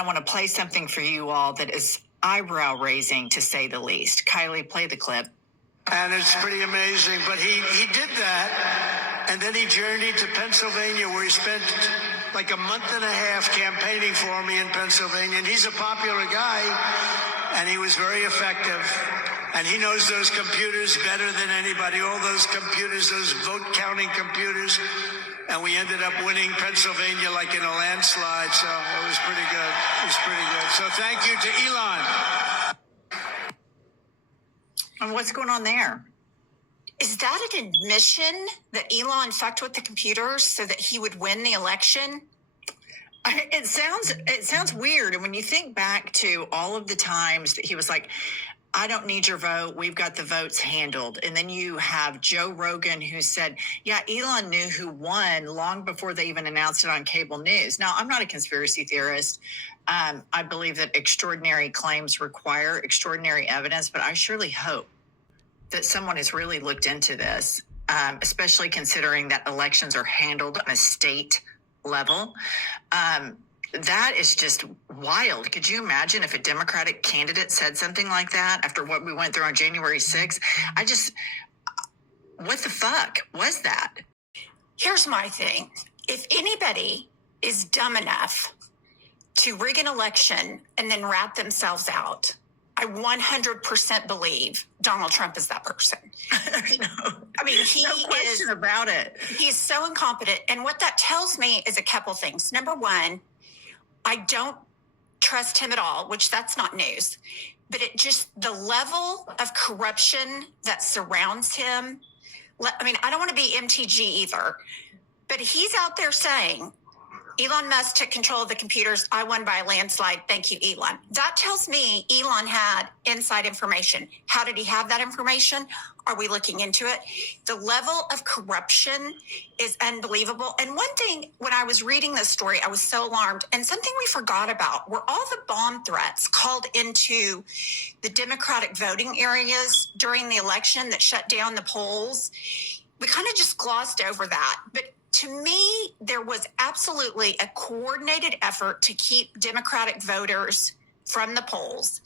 I want to play something for you all that is eyebrow raising, to say the least. Kylie, play the clip. And it's pretty amazing. But he did that, and then he journeyed to Pennsylvania, where he spent like a month and a half campaigning for me in Pennsylvania. And he's a popular guy, and he was very effective. And he knows those computers better than anybody, all those computers, those vote counting computers. And we ended up winning Pennsylvania like in a landslide. So it was pretty good. It was pretty good. So thank you to Elon. And what's going on there? Is that an admission that Elon fucked with the computers so that he would win the election? It sounds weird. And when you think back to all of the times that he was like, I don't need your vote, we've got the votes handled. And then you have Joe Rogan, who said, yeah, Elon knew who won long before they even announced it on cable news. Now, I'm not a conspiracy theorist. I believe that extraordinary claims require extraordinary evidence, but I surely hope that someone has really looked into this, especially considering that elections are handled on a state level. That is just wild. Could you imagine if a Democratic candidate said something like that after what we went through on January 6th? What the fuck was that? Here's my thing. If anybody is dumb enough to rig an election and then rat themselves out, I 100% believe Donald Trump is that person. I mean, he no question about it. He's so incompetent. And what that tells me is a couple things. Number one, I don't trust him at all, which that's not news. But it just, the level of corruption that surrounds him. I mean, I don't want to be MTG either, but he's out there saying, Elon Musk took control of the computers. I won by a landslide. Thank you, Elon. That tells me Elon had inside information. How did he have that information? Are we looking into it? The level of corruption is unbelievable. And one thing, when I was reading this story, I was so alarmed. And something we forgot about were all the bomb threats called into the Democratic voting areas during the election that shut down the polls. We kind of just glossed over that. But to me, there was absolutely a coordinated effort to keep Democratic voters from the polls.